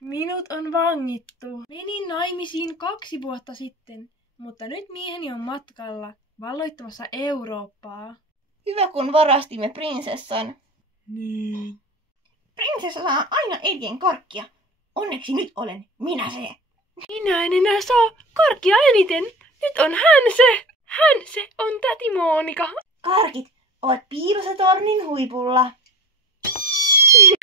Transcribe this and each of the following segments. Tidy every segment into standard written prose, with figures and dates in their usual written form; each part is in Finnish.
Minut on vangittu. Menin naimisiin 2 vuotta sitten, mutta nyt mieheni on matkalla valloittamassa Eurooppaa. Hyvä kun varastimme prinsessan. Niin. Prinsessa saa aina eniten karkkia. Onneksi nyt olen minä se. Minä en enää saa karkkia eniten. Nyt on hän se. Hän se on täti Monika. Karkit ovat piilossa tornin huipulla.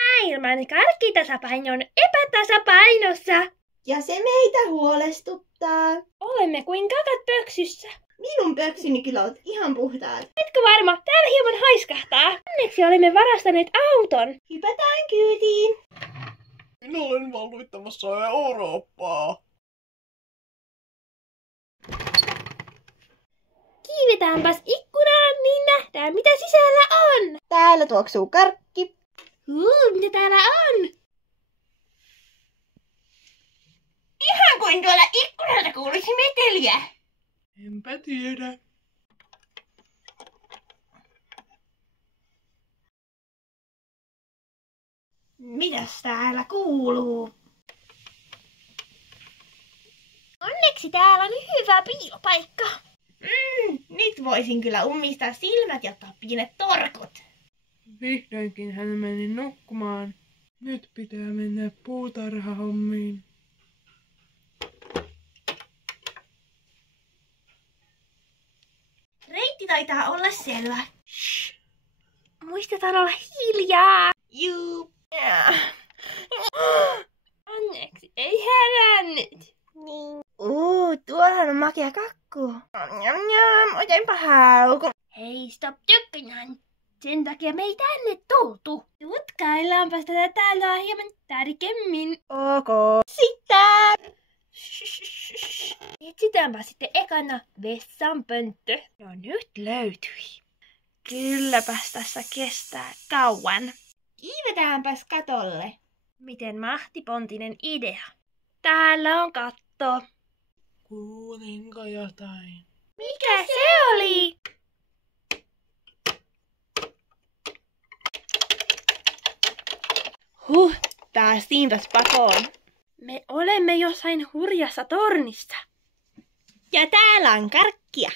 Maailman karkkitasapaino on epätasapainossa. Ja se meitä huolestuttaa. Olemme kuin kakat pöksyssä. Minun pöksyni kyllä ovat ihan puhtaat. Etkö varma? Täällä hieman haiskahtaa. Onneksi olemme varastaneet auton. Hypätään kyytiin. Minä olen valloittamassa Eurooppaa. Kiivetäänpäs ikkunaan, niin nähdään mitä sisällä on. Täällä tuoksuu karkki. Mitä täällä on? Ihan kuin tuolla ikkunalta kuulisi meteliä. Enpä tiedä. Mitäs täällä kuuluu? Onneksi täällä on hyvä piilopaikka. Nyt voisin kyllä ummistaa silmät ja ottaa pienet torkut. Vihdoinkin hän meni nukkumaan. Nyt pitää mennä puutarhahommiin. Reitti taitaa olla selvä. Muistetaan olla hiljaa. Juu. Onneksi ei herännyt. Tuollahan on makea kakku. Njam, njam, otanpa hauku. Hei, stop tykkänään. Sen takia me ei tänne tultu. Tutkaillaanpas tätä täällä hieman tarkemmin. Ok. Sitten. Etsitäänpä sitten ekana vessanpönttö. No nyt löytyi. Kylläpäs tässä kestää kauan. Kiivetäänpäs katolle. Miten mahtipontinen idea. Täällä on katto. Kuulinko jotain? Mikä se oli? Päästiinpäs pakoon. Me olemme jossain hurjassa tornissa. Ja täällä on karkkia.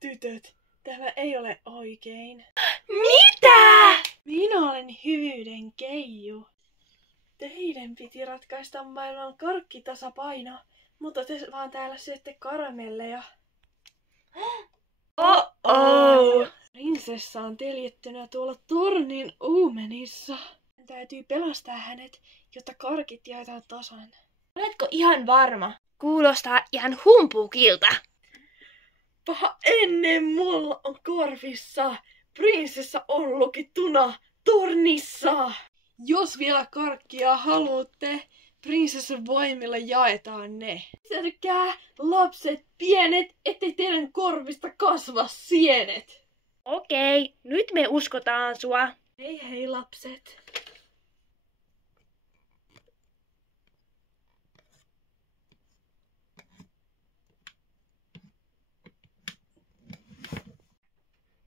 Tytöt, tämä ei ole oikein. Mitä? Minä olen hyvyyden Keiju. Teidän piti ratkaista maailman karkkitasapaino, mutta te vaan täällä syötte karamelleja. Oh. Prinsessa on teljettynä tuolla tornin uumenissa. Täytyy pelastaa hänet, jotta karkit jaetaan tasan. Oletko ihan varma? Kuulostaa ihan humpuukilta. Paha ennen mulla on korvissa. Prinsessa on lukittuna tornissa. Jos vielä karkkia haluatte, prinsessan voimilla jaetaan ne. Särkää lapset pienet, ettei teidän korvista kasva sienet. Okei, nyt me uskotaan sua. Hei hei lapset.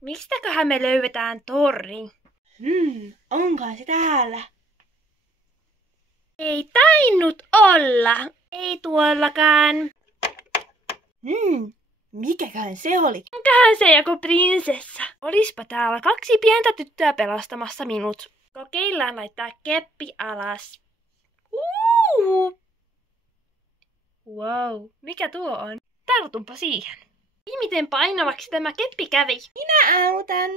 Mistäköhän me löydetään torni? Onkohan se täällä? Ei tainnut olla. Ei tuollakaan. Mikäköhän se oli? Onkohan se joku prinsessa? Olispa täällä 2 pientä tyttöä pelastamassa minut. Kokeillaan laittaa keppi alas. Wow, mikä tuo on? Tartunpa siihen. Miten painavaksi tämä keppi kävi? Minä autan.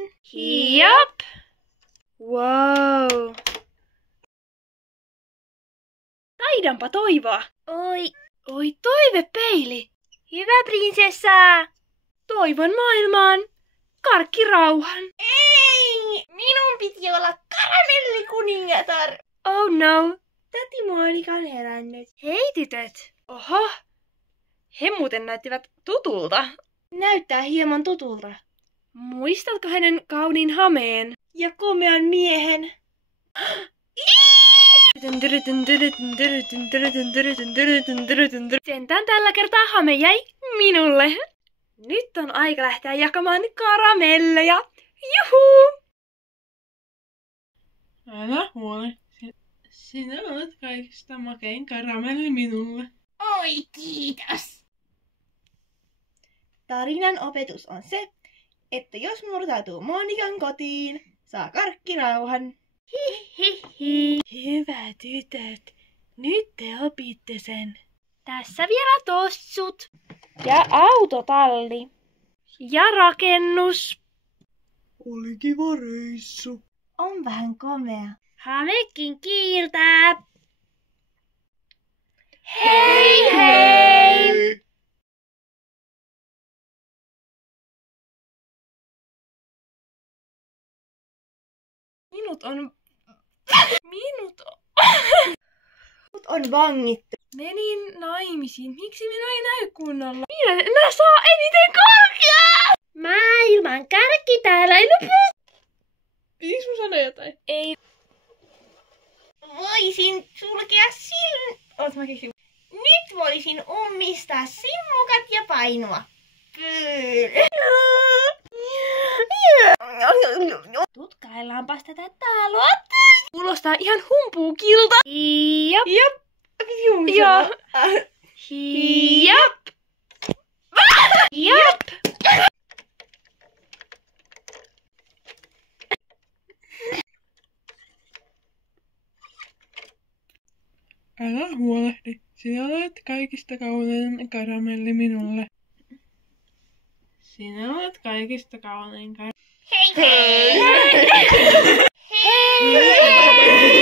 Jop. Wow. Taidanpa toivoa. Oi toivepeili. Hyvä prinsessa. Toivon maailmaan karkkirauhan. Ei! Minun piti olla karamellikuningatar. Oh no. Täti Monika on herännyt. Hei tytöt. Oho. He muuten näyttivät tutulta. Näyttää hieman tutulta. Muistatko hänen kauniin hameen? Ja komean miehen. Sentään tällä kertaa hame jäi minulle. Nyt on aika lähteä jakamaan karamelleja. Juhuu! Älä huoli. Sinä olet kaikista makein karamelli minulle. Oi, kiitos. Tarinan opetus on se, että jos murtautuu Monikan kotiin, saa karkkirauhan. Hyvä tytöt, nyt te opitte sen. Tässä vielä tossut. Ja autotalli. Ja rakennus. Oli kiva reissu. On vähän komea. Hamekin kiiltää. Hei hei! Minut on On vangittu. Menin naimisiin. Miksi minä ei näy kunnolla? Minä saa eniten korkeaa! Maailman kärki täällä ei Pitikö mun sanoa jotain? Ei. Voisin sulkea Oot mä keksin. Nyt voisin ummistaa simmukat ja painua. Tutkaillaanpas tätä taloa. Kuulostaa ihan humpuukilta. Jop. Jop. Joo. Jop. Jop. Älä huolehdi. Sinä olet kaikista kaunein karamelli minulle. Sinä olet kaikista kaunein karamelli. Hei hei! Hei!